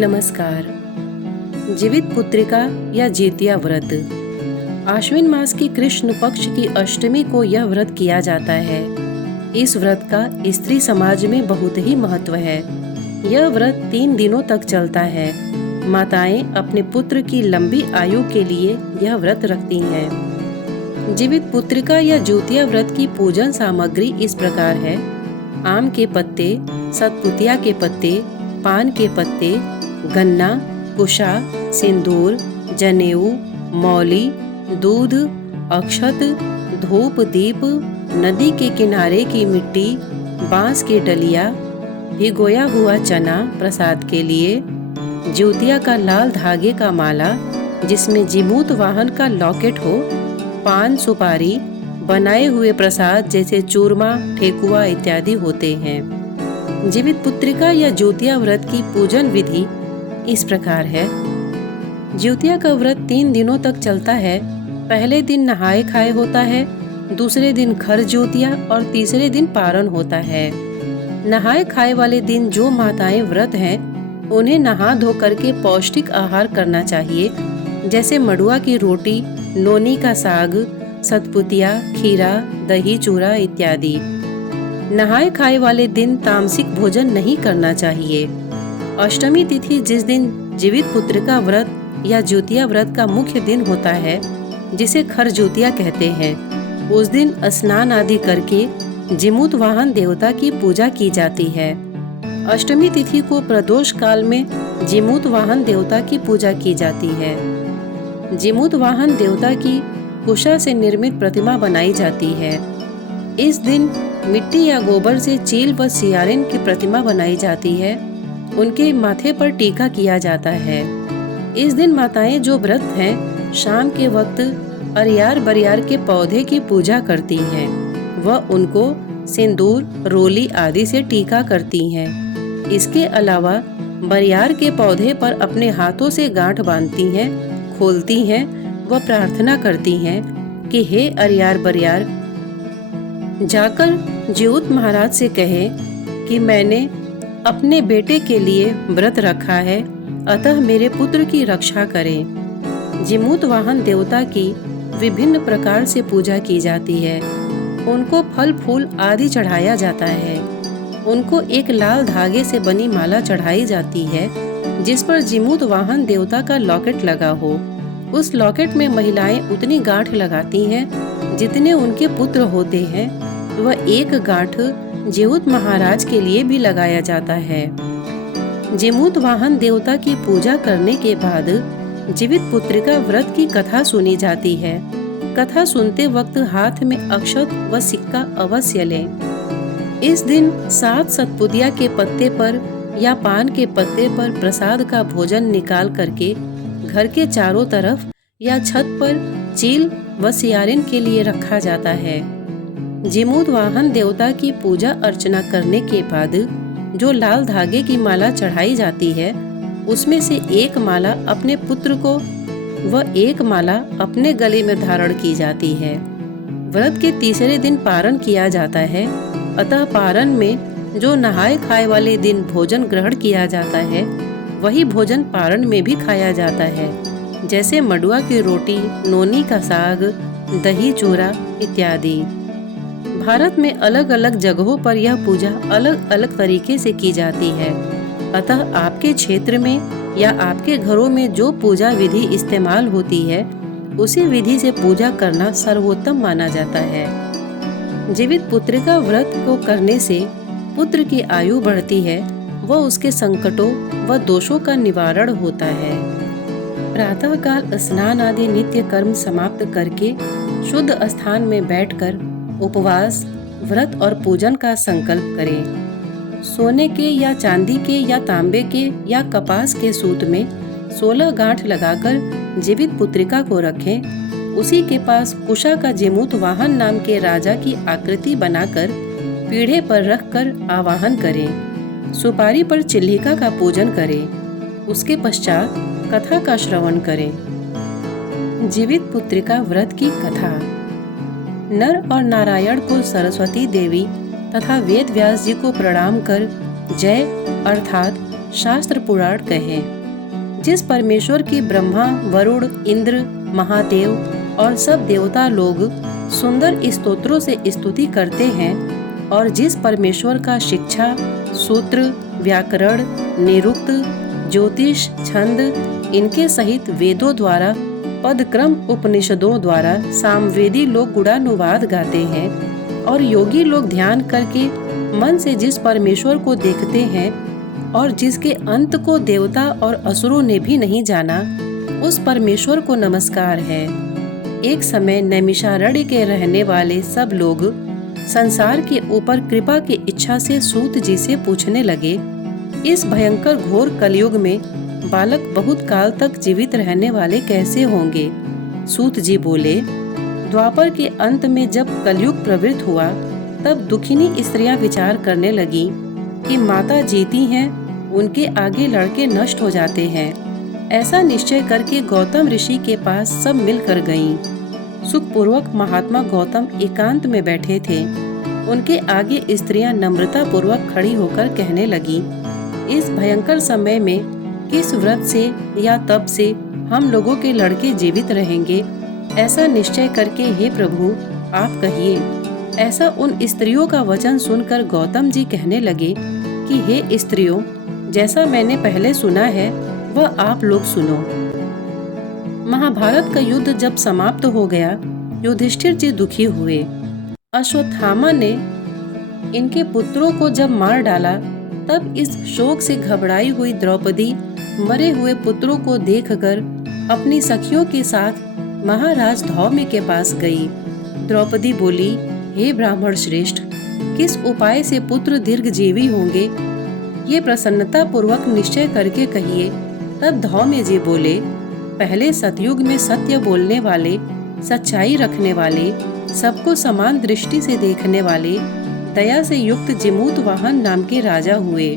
नमस्कार। जीवित पुत्रिका या जितिया व्रत आश्विन मास की कृष्ण पक्ष की अष्टमी को यह व्रत किया जाता है। इस व्रत का स्त्री समाज में बहुत ही महत्व है। यह व्रत 3 दिनों तक चलता है। माताएं अपने पुत्र की लंबी आयु के लिए यह व्रत रखती हैं। जीवित पुत्रिका या जितिया व्रत की पूजन सामग्री इस प्रकार है: आम के पत्ते, सतपुतिया के पत्ते, पान के पत्ते, गन्ना, कुशा, सिंदूर, जनेऊ, मौली, दूध, अक्षत, धूप दीप, नदी के किनारे की मिट्टी, बांस की डलिया, भिगोया हुआ चना प्रसाद के लिए, जितिया का लाल धागे का माला जिसमें जीमूत वाहन का लॉकेट हो, पान सुपारी, बनाए हुए प्रसाद जैसे चूरमा, ठेकुआ इत्यादि होते हैं। जीवित पुत्रिका या जितिया व्रत की पूजन विधि इस प्रकार है। जितिया का व्रत 3 दिनों तक चलता है। पहले दिन नहाए खाए होता है, दूसरे दिन खर जितिया और तीसरे दिन पारण होता है। नहाए खाए वाले दिन जो माताएं व्रत हैं उन्हें नहा धो करके पौष्टिक आहार करना चाहिए, जैसे मड़ुआ की रोटी, नोनी का साग, सतपुतिया, खीरा, दही चूरा इत्यादि। नहाए खाए वाले दिन तामसिक भोजन नहीं करना चाहिए। अष्टमी तिथि जिस दिन जीवित पुत्रिका व्रत या जितिया व्रत का मुख्य दिन होता है, जिसे खर जितिया कहते हैं, उस दिन स्नान आदि करके जीमूत वाहन देवता की पूजा की जाती है। अष्टमी तिथि को प्रदोष काल में जीमूत वाहन देवता की पूजा की जाती है। जीमूत वाहन देवता की कुशा से निर्मित प्रतिमा बनाई जाती है। इस दिन मिट्टी या गोबर से चील व सियारिन की प्रतिमा बनाई जाती है। उनके माथे पर टीका किया जाता है। इस दिन माताएं जो व्रत हैं शाम के वक्त अरियार बरियार के पौधे की पूजा करती हैं। वह उनको सिंदूर, रोली आदि से टीका करती हैं। इसके अलावा बरियार के पौधे पर अपने हाथों से गांठ बांधती हैं, खोलती हैं व प्रार्थना करती हैं कि हे अरियार बरियार, जाकर जिउत महाराज से कहें कि मैंने अपने बेटे के लिए व्रत रखा है, अतः मेरे पुत्र की रक्षा करें। जीमूत वाहन देवता की विभिन्न प्रकार से पूजा की जाती है। उनको फल फूल आदि चढ़ाया जाता है। उनको एक लाल धागे से बनी माला चढ़ाई जाती है जिस पर जीमूत वाहन देवता का लॉकेट लगा हो। उस लॉकेट में महिलाएं उतनी गांठ लगाती हैं जितने उनके पुत्र होते हैं। वह एक गांठ जिउत महाराज के लिए भी लगाया जाता है। जीमूत वाहन देवता की पूजा करने के बाद जीवित पुत्रिका व्रत की कथा सुनी जाती है। कथा सुनते वक्त हाथ में अक्षत व सिक्का अवश्य लें। इस दिन 7 सतपुतिया के पत्ते पर या पान के पत्ते पर प्रसाद का भोजन निकाल करके घर के चारों तरफ या छत पर चील व सियारिन के लिए रखा जाता है। जीमूत वाहन देवता की पूजा अर्चना करने के बाद जो लाल धागे की माला चढ़ाई जाती है, उसमें से एक माला अपने पुत्र को व एक माला अपने गले में धारण की जाती है। व्रत के तीसरे दिन पारण किया जाता है, अतः पारण में जो नहाए खाए वाले दिन भोजन ग्रहण किया जाता है, वही भोजन पारण में भी खाया जाता है, जैसे मड़ुआ की रोटी, नोनी का साग, दही चूरा इत्यादि। भारत में अलग अलग जगहों पर यह पूजा अलग अलग तरीके से की जाती है, अतः आपके क्षेत्र में या आपके घरों में जो पूजा विधि इस्तेमाल होती है, उसी विधि से पूजा करना सर्वोत्तम माना जाता है। जीवित पुत्रिका व्रत को करने से पुत्र की आयु बढ़ती है व उसके संकटों व दोषों का निवारण होता है। प्रातःकाल स्नान आदि नित्य कर्म समाप्त करके शुद्ध स्थान में बैठकर उपवास, व्रत और पूजन का संकल्प करें। सोने के या चांदी के या तांबे के या कपास के सूत में 16 गांठ लगाकर जीवित पुत्रिका को रखें। उसी के पास कुशा का जीमूत वाहन नाम के राजा की आकृति बनाकर पीढ़े पर रखकर आवाहन करें। सुपारी पर चिल्लिका का पूजन करें। उसके पश्चात कथा का श्रवण करें। जीवित पुत्रिका व्रत की कथा। नर और नारायण को सरस्वती देवी तथा वेद व्यास जी को प्रणाम कर जय अर्थात शास्त्र पुराण कहें। जिस परमेश्वर की ब्रह्मा, वरुण, इंद्र, महादेव और सब देवता लोग सुंदर स्तोत्रों से स्तुति करते हैं, और जिस परमेश्वर का शिक्षा, सूत्र, व्याकरण, निरुक्त, ज्योतिष, छंद इनके सहित वेदों द्वारा, पदक्रम उपनिषदों द्वारा सामवेदी लोग गुणानुवाद गाते हैं, और योगी लोग ध्यान करके मन से जिस परमेश्वर को देखते हैं और जिसके अंत को देवता और असुरों ने भी नहीं जाना, उस परमेश्वर को नमस्कार है। एक समय नैमिषारण्य के रहने वाले सब लोग संसार के ऊपर कृपा की इच्छा से सूत जी से पूछने लगे, इस भयंकर घोर कलयुग में बालक बहुत काल तक जीवित रहने वाले कैसे होंगे? सूत जी बोले, द्वापर के अंत में जब कलयुग प्रवृत्त हुआ, तब दुखिनी स्त्रियां विचार करने लगी कि माता जीती हैं, उनके आगे लड़के नष्ट हो जाते हैं। ऐसा निश्चय करके गौतम ऋषि के पास सब मिलकर गईं। सुखपूर्वक महात्मा गौतम एकांत में बैठे थे। उनके आगे स्त्रियां नम्रता पूर्वक खड़ी होकर कहने लगी, इस भयंकर समय में किस व्रत से या तप से हम लोगों के लड़के जीवित रहेंगे? ऐसा निश्चय करके हे प्रभु आप कहिए। ऐसा उन स्त्रियों का वचन सुनकर गौतम जी कहने लगे कि हे स्त्रियों, जैसा मैंने पहले सुना है वह आप लोग सुनो। महाभारत का युद्ध जब समाप्त हो गया, युधिष्ठिर जी दुखी हुए। अश्वत्थामा ने इनके पुत्रों को जब मार डाला, तब इस शोक से घबराई हुई द्रौपदी मरे हुए पुत्रों को देखकर अपनी सखियों के साथ महाराज धौम्य के पास गई। द्रौपदी बोली, हे ब्राह्मण श्रेष्ठ, किस उपाय से पुत्र दीर्घजीवी होंगे, ये प्रसन्नता पूर्वक निश्चय करके कहिए। तब धौम्य जी बोले, पहले सतयुग में सत्य बोलने वाले, सच्चाई रखने वाले, सबको समान दृष्टि से देखने वाले, दया से युक्त जिमूत वाहन नाम के राजा हुए।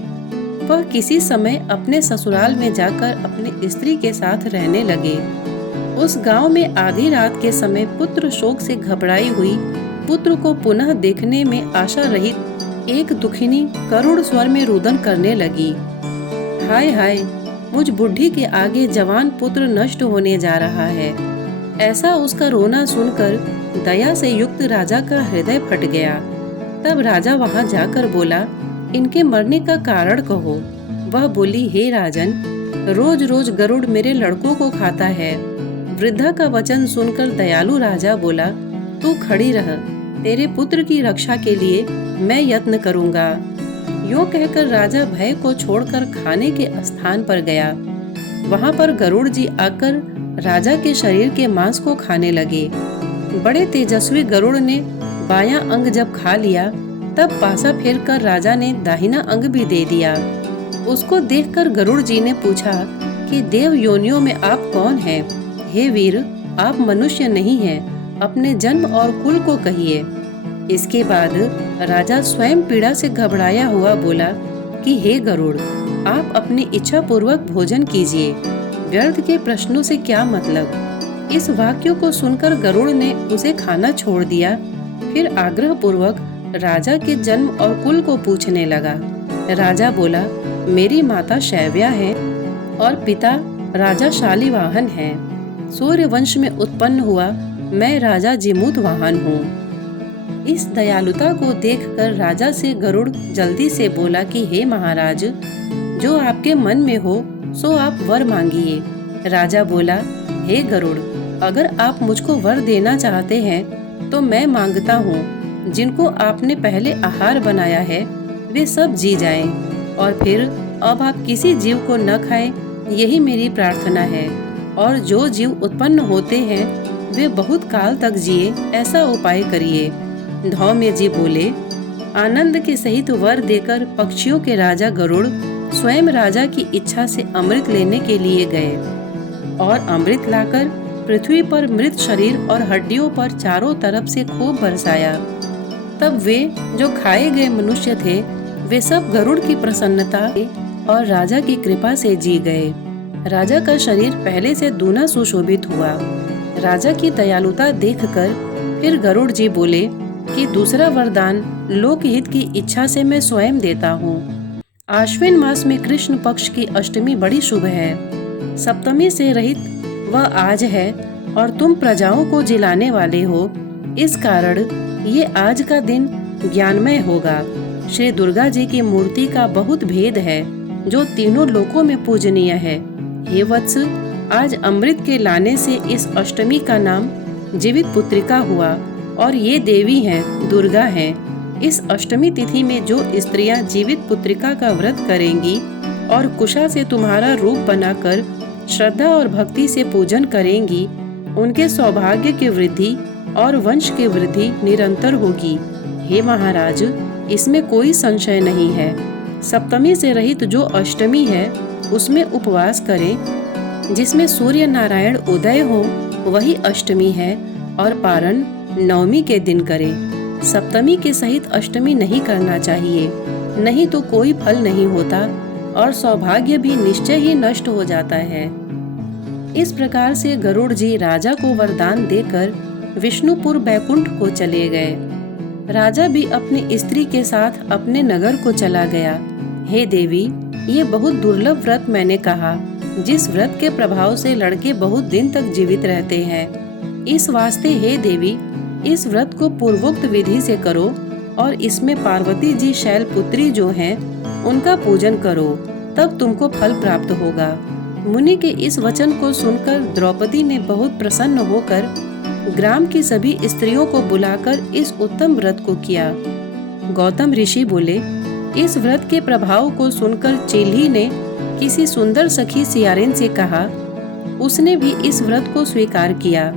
वह किसी समय अपने ससुराल में जाकर अपनी स्त्री के साथ रहने लगे। उस गांव में आधी रात के समय पुत्र शोक से घबराई हुई पुत्र को पुनः देखने में आशा रहित एक दुखिनी करुण स्वर में रुदन करने लगी, हाय हाय, मुझ बुढ़ी के आगे जवान पुत्र नष्ट होने जा रहा है। ऐसा उसका रोना सुनकर दया से युक्त राजा का हृदय फट गया। तब राजा वहां जाकर बोला, इनके मरने का कारण कहो। वह बोली, हे राजन, रोज रोज गरुड़ मेरे लड़कों को खाता है। वृद्धा का वचन सुनकर दयालु राजा बोला, तू खड़ी रह, तेरे पुत्र की रक्षा के लिए मैं यत्न करूंगा। यूं कहकर राजा भय को छोड़कर खाने के स्थान पर गया। वहां पर गरुड़ जी आकर राजा के शरीर के मांस को खाने लगे। बड़े तेजस्वी गरुड़ ने बायां अंग जब खा लिया, तब पासा फेरकर राजा ने दाहिना अंग भी दे दिया। उसको देखकर गरुड़ जी ने पूछा कि देव योनियों में आप कौन हैं? हे वीर, आप मनुष्य नहीं हैं, अपने जन्म और कुल को कहिए। इसके बाद राजा स्वयं पीड़ा से घबराया हुआ बोला कि हे गरुड़, आप अपनी इच्छा पूर्वक भोजन कीजिए, व्यर्थ के प्रश्नों से क्या मतलब। इस वाक्य को सुनकर गरुड़ ने उसे खाना छोड़ दिया। फिर आग्रह पूर्वक राजा के जन्म और कुल को पूछने लगा। राजा बोला, मेरी माता शैव्या है और पिता राजा शालिवाहन है। सूर्य वंश में उत्पन्न हुआ मैं राजा जिमूत वाहन हूँ। इस दयालुता को देखकर राजा से गरुड़ जल्दी से बोला कि हे महाराज, जो आपके मन में हो सो आप वर मांगिए। राजा बोला, हे गरुड़, अगर आप मुझको वर देना चाहते हैं तो मैं मांगता हूँ, जिनको आपने पहले आहार बनाया है वे सब जी जाएं, और फिर अब आप किसी जीव को न खाएं, यही मेरी प्रार्थना है। और जो जीव उत्पन्न होते हैं वे बहुत काल तक जिए, ऐसा उपाय करिए। धौम्य जी बोले, आनंद के सहित वर देकर पक्षियों के राजा गरुड़ स्वयं राजा की इच्छा से अमृत लेने के लिए गए, और अमृत लाकर पृथ्वी पर मृत शरीर और हड्डियों पर चारों तरफ से खूब बरसाया। तब वे जो खाए गए मनुष्य थे वे सब गरुड़ की प्रसन्नता और राजा की कृपा से जी गए। राजा का शरीर पहले से दूना सुशोभित हुआ। राजा की दयालुता देखकर फिर गरुड़ जी बोले कि दूसरा वरदान लोकहित की इच्छा से मैं स्वयं देता हूँ। आश्विन मास में कृष्ण पक्ष की अष्टमी बड़ी शुभ है। सप्तमी से रहित वह आज है और तुम प्रजाओं को जिलाने वाले हो, इस कारण ये आज का दिन ज्ञानमय होगा। श्री दुर्गा जी की मूर्ति का बहुत भेद है जो तीनों लोकों में पूजनीय है। हे वत्स, आज अमृत के लाने से इस अष्टमी का नाम जीवित पुत्रिका हुआ और ये देवी हैं, दुर्गा हैं। इस अष्टमी तिथि में जो स्त्रियां जीवित पुत्रिका का व्रत करेंगी और कुशा से तुम्हारा रूप बनाकर श्रद्धा और भक्ति से पूजन करेंगी, उनके सौभाग्य की वृद्धि और वंश की वृद्धि निरंतर होगी। हे महाराज, इसमें कोई संशय नहीं है। सप्तमी से रहित जो अष्टमी है उसमें उपवास करें। जिसमें सूर्य नारायण उदय हो वही अष्टमी है और पारण नवमी के दिन करें। सप्तमी के सहित अष्टमी नहीं करना चाहिए, नहीं तो कोई फल नहीं होता और सौभाग्य भी निश्चय ही नष्ट हो जाता है। इस प्रकार से गरुड़ जी राजा को वरदान देकर विष्णुपुर बैकुंठ को चले गए। राजा भी अपनी स्त्री के साथ अपने नगर को चला गया। हे देवी, ये बहुत दुर्लभ व्रत मैंने कहा, जिस व्रत के प्रभाव से लड़के बहुत दिन तक जीवित रहते हैं। इस वास्ते हे देवी, इस व्रत को पूर्वोक्त विधि से करो और इसमें पार्वती जी शैलपुत्री जो हैं उनका पूजन करो, तब तुमको फल प्राप्त होगा। मुनि के इस वचन को सुनकर द्रौपदी ने बहुत प्रसन्न होकर ग्राम की सभी स्त्रियों को बुलाकर इस उत्तम व्रत को किया। गौतम ऋषि बोले, इस व्रत के प्रभाव को सुनकर चिल्ही ने किसी सुंदर सखी सियारिन से कहा। उसने भी इस व्रत को स्वीकार किया।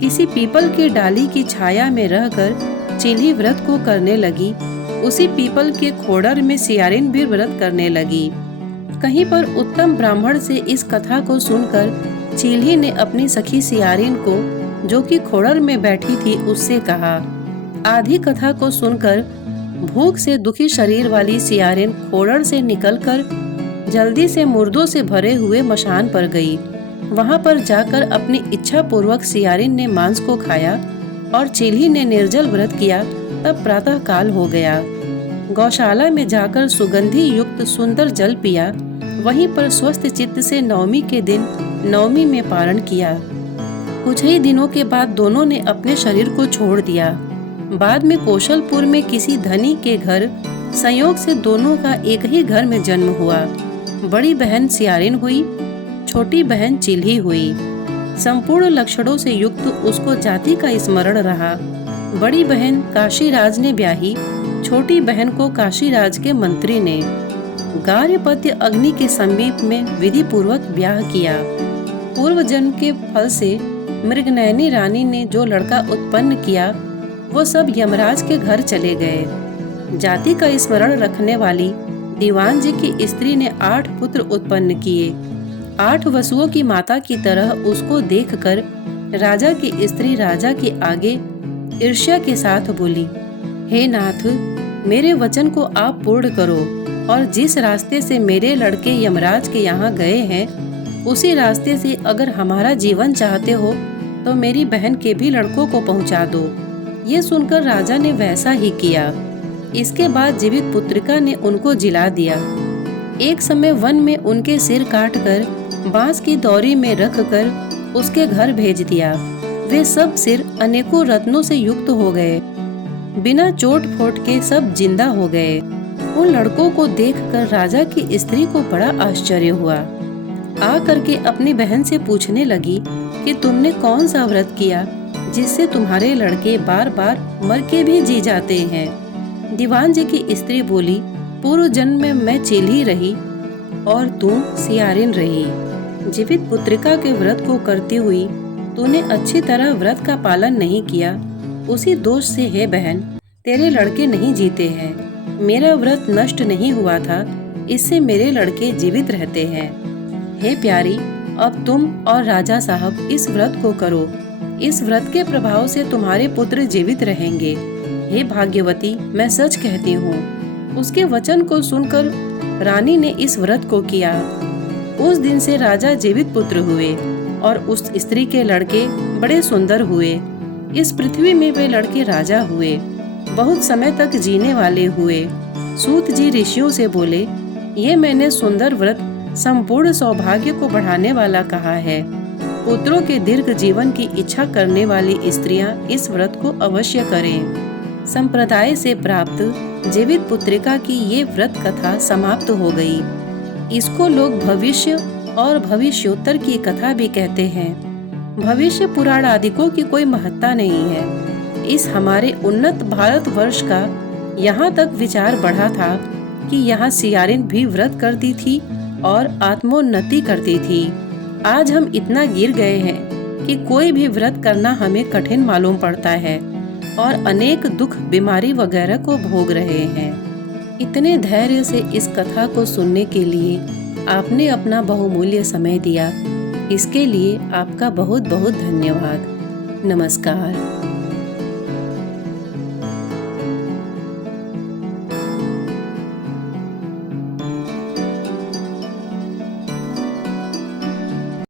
किसी पीपल की डाली की छाया में रहकर चिल्ही व्रत को करने लगी। उसी पीपल के खोड़र में सियारिन भी व्रत करने लगी। कहीं पर उत्तम ब्राह्मण से इस कथा को सुनकर चिल्ही ने अपनी सखी सियारिन को, जो कि खोड़र में बैठी थी, उससे कहा। आधी कथा को सुनकर भूख से दुखी शरीर वाली सियारिन खोड़र से निकलकर जल्दी से मुर्दों से भरे हुए मशान पर गई। वहां पर जाकर अपनी इच्छा पूर्वक सियारिन ने मांस को खाया और चिल्ही ने निर्जल व्रत किया। तब प्रातः काल हो गया। गौशाला में जाकर सुगंधि युक्त सुंदर जल पिया। वहीं पर स्वस्थ चित्त से नवमी के दिन नवमी में पारण किया। कुछ ही दिनों के बाद दोनों ने अपने शरीर को छोड़ दिया। बाद में कौशलपुर में किसी धनी के घर संयोग से दोनों का एक ही घर में जन्म हुआ। बड़ी बहन सियारिन हुई, छोटी बहन चिल्ही हुई। संपूर्ण लक्षणों से युक्त उसको जाति का स्मरण रहा। बड़ी बहन काशीराज ने ब्याही, छोटी बहन को काशीराज के मंत्री ने गार्हपत्य अग्नि के समीप में विधि पूर्वक ब्याह किया। पूर्व जन्म के फल से मृगनयनी रानी ने जो लड़का उत्पन्न किया वो सब यमराज के घर चले गए। जाति का स्मरण रखने वाली दीवान जी की स्त्री ने 8 पुत्र उत्पन्न किए। 8 वसुओं की माता की तरह उसको देखकर राजा की स्त्री राजा के आगे ईर्ष्या के साथ बोली, हे नाथ, मेरे वचन को आप पूर्ण करो और जिस रास्ते से मेरे लड़के यमराज के यहाँ गए हैं उसी रास्ते से अगर हमारा जीवन चाहते हो तो मेरी बहन के भी लड़कों को पहुँचा दो। ये सुनकर राजा ने वैसा ही किया। इसके बाद जीवित पुत्रिका ने उनको जिला दिया। एक समय वन में उनके सिर काटकर बांस की दौरी में रखकर उसके घर भेज दिया। वे सब सिर अनेकों रत्नों से युक्त हो गए। बिना चोट फोट के सब जिंदा हो गए। उन लड़कों को देखकर राजा की स्त्री को बड़ा आश्चर्य हुआ। आ करके अपनी बहन से पूछने लगी कि तुमने कौन सा व्रत किया जिससे तुम्हारे लड़के बार बार मर के भी जी जाते हैं। दीवान जी की स्त्री बोली, पूर्व जन्म में मैं चिल्ही रही और तू सियारिन रही। जीवित पुत्रिका के व्रत को करती हुई तूने अच्छी तरह व्रत का पालन नहीं किया। उसी दोष से है बहन, तेरे लड़के नहीं जीते हैं। मेरा व्रत नष्ट नहीं हुआ था, इससे मेरे लड़के जीवित रहते हैं। हे प्यारी, अब तुम और राजा साहब इस व्रत को करो। इस व्रत के प्रभाव से तुम्हारे पुत्र जीवित रहेंगे। हे भाग्यवती, मैं सच कहती हूँ। उसके वचन को सुनकर रानी ने इस व्रत को किया। उस दिन से राजा जीवित पुत्र हुए और उस स्त्री के लड़के बड़े सुंदर हुए। इस पृथ्वी में वे लड़के राजा हुए, बहुत समय तक जीने वाले हुए। सूत जी ऋषियों से बोले, ये मैंने सुंदर व्रत संपूर्ण सौभाग्य को बढ़ाने वाला कहा है। पुत्रों के दीर्घ जीवन की इच्छा करने वाली स्त्रियां इस व्रत को अवश्य करें। संप्रदाय से प्राप्त जीवित पुत्रिका की ये व्रत कथा समाप्त हो गई। इसको लोग भविष्य और भविष्योत्तर की कथा भी कहते हैं। भविष्य पुराण आदिकों की कोई महत्ता नहीं है। इस हमारे उन्नत भारतवर्ष का यहाँ तक विचार बढ़ा था कि यहाँ सियारिन भी व्रत करती थी और आत्मोन्नति करती थी। आज हम इतना गिर गए हैं कि कोई भी व्रत करना हमें कठिन मालूम पड़ता है और अनेक दुख, बीमारी वगैरह को भोग रहे हैं। इतने धैर्य से इस कथा को सुनने के लिए आपने अपना बहुमूल्य समय दिया। इसके लिए आपका बहुत बहुत धन्यवाद। नमस्कार।